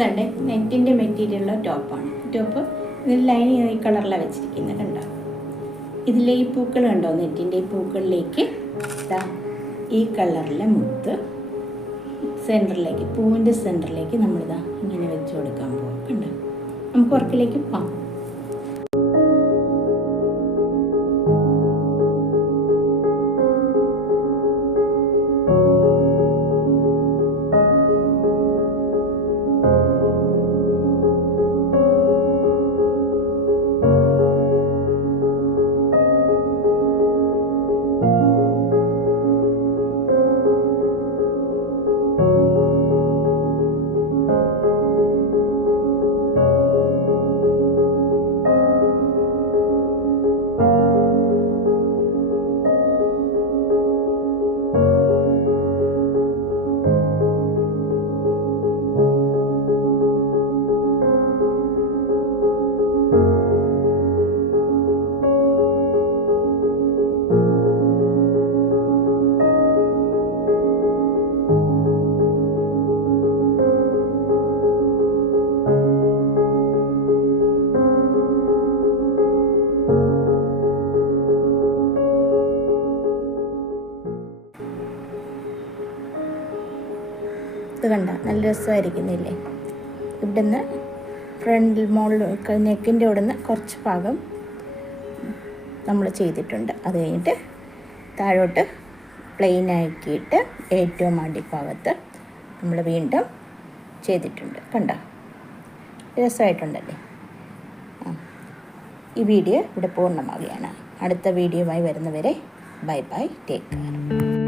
ഇതാണ് നെറ്റിൻ്റെ മെറ്റീരിയലുള്ള ടോപ്പാണ്. ടോപ്പ് ഇതിൽ ലൈൻ ഈ കളറിലാണ് വെച്ചിരിക്കുന്നത്, കണ്ടോ? ഇതിലെ ഈ പൂക്കൾ കണ്ടോ? നെറ്റിൻ്റെ ഈ പൂക്കളിലേക്ക് ഈ കളറിലെ മുത്ത് സെൻറ്ററിലേക്ക്, പൂവിൻ്റെ സെൻറ്ററിലേക്ക് നമ്മളിതാ ഇങ്ങനെ വെച്ച് കൊടുക്കാൻ പോകും. കണ്ടോ? നമുക്ക് വർക്കിലേക്ക് പോകാം. ഇത് കണ്ട നല്ല രസമായിരിക്കുന്നില്ലേ? ഇവിടുന്ന് ഫ്രണ്ടിൽ മുകളിൽ നെക്കിൻ്റെ അവിടെ നിന്ന് കുറച്ച് ഭാഗം നമ്മൾ ചെയ്തിട്ടുണ്ട്. അത് കഴിഞ്ഞിട്ട് താഴോട്ട് പ്ലെയിൻ ആക്കിയിട്ട് ഏറ്റവും അടിഭാഗത്ത് നമ്മൾ വീണ്ടും ചെയ്തിട്ടുണ്ട്. കണ്ടോ? രസമായിട്ടുണ്ടല്ലേ? ഈ വീഡിയോ ഇവിടെ പൂർണ്ണമാവുകയാണ്. അടുത്ത വീഡിയോയുമായി വരുന്നവരെ ബൈ ബൈ, ടേക്ക് കെയർ.